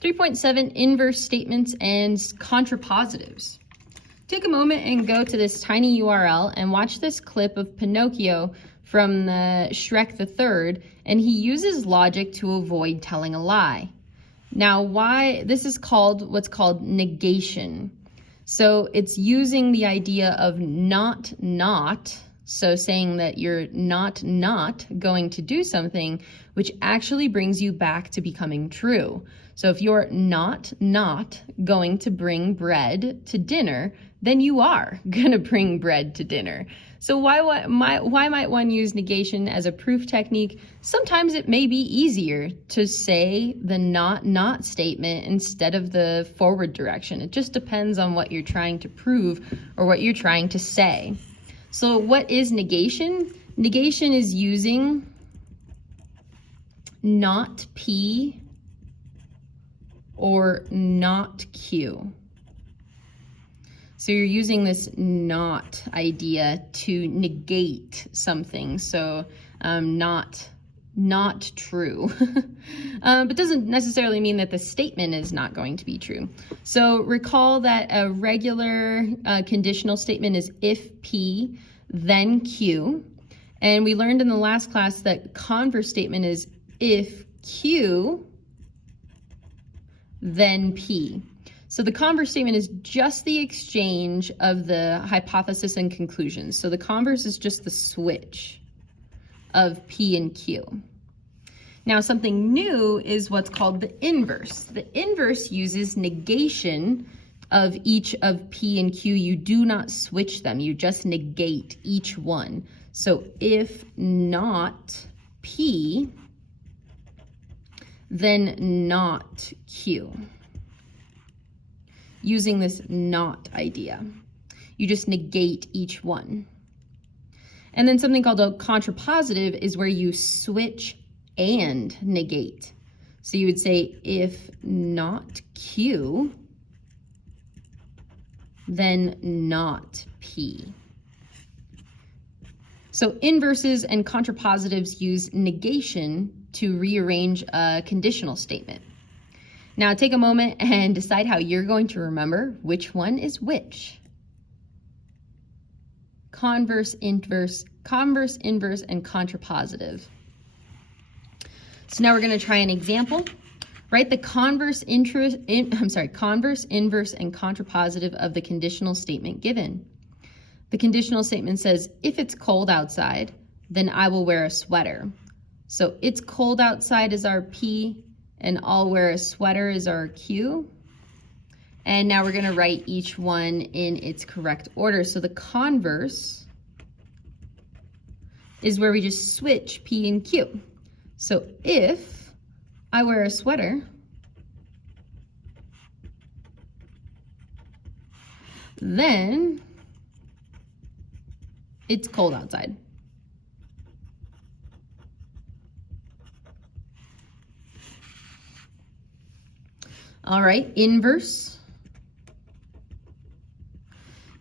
3.7, inverse statements and contrapositives. Take a moment and go to this tiny URL and watch this clip of Pinocchio from the Shrek the Third, and he uses logic to avoid telling a lie. Now, this is what's called negation. So it's using the idea of not, so saying that you're not going to do something, which actually brings you back to becoming true. So if you're not going to bring bread to dinner, then you are going to bring bread to dinner. So why might one use negation as a proof technique? Sometimes it may be easier to say the not statement instead of the forward direction. It just depends on what you're trying to prove or what you're trying to say. So what is negation? Negation is using not P or not Q. So you're using this not idea to negate something. So not true. But doesn't necessarily mean that the statement is not going to be true. So recall that a regular conditional statement is if P, then Q. And we learned in the last class that converse statement is if Q, then P. So the converse statement is just the exchange of the hypothesis and conclusions. So the converse is just the switch of P and Q. Now something new is what's called the inverse. The inverse uses negation of each of P and Q. You do not switch them, you just negate each one. So if not P, then not Q. Using this not idea. You just negate each one. And then something called a contrapositive is where you switch and negate. So you would say if not Q, then not P. So inverses and contrapositives use negation to rearrange a conditional statement. Now take a moment and decide how you're going to remember which one is which. Converse, inverse, and contrapositive. So now we're going to try an example. Write the converse, inverse, and contrapositive of the conditional statement given. The conditional statement says, if it's cold outside, then I will wear a sweater. So it's cold outside is our P, and I'll wear a sweater is our Q. And now we're going to write each one in its correct order. So the converse is where we just switch P and Q. So if I wear a sweater, then it's cold outside. All right, inverse.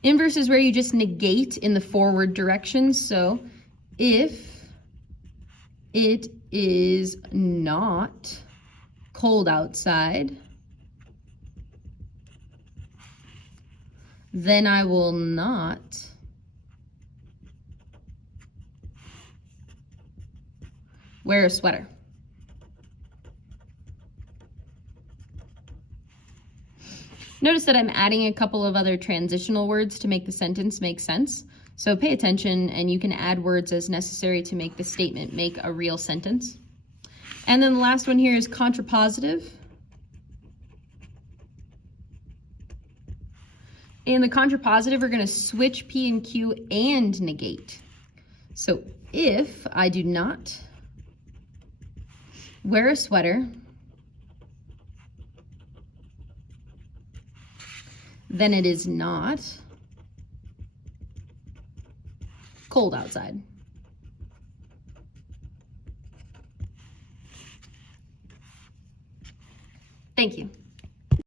Inverse is where you just negate in the forward direction. So if it is not cold outside, then I will not wear a sweater. Notice that I'm adding a couple of other transitional words to make the sentence make sense. So pay attention, and you can add words as necessary to make the statement make a real sentence. And then the last one here is contrapositive. In the contrapositive, we're going to switch P and Q and negate. So if I do not wear a sweater, then it is not cold outside. Thank you.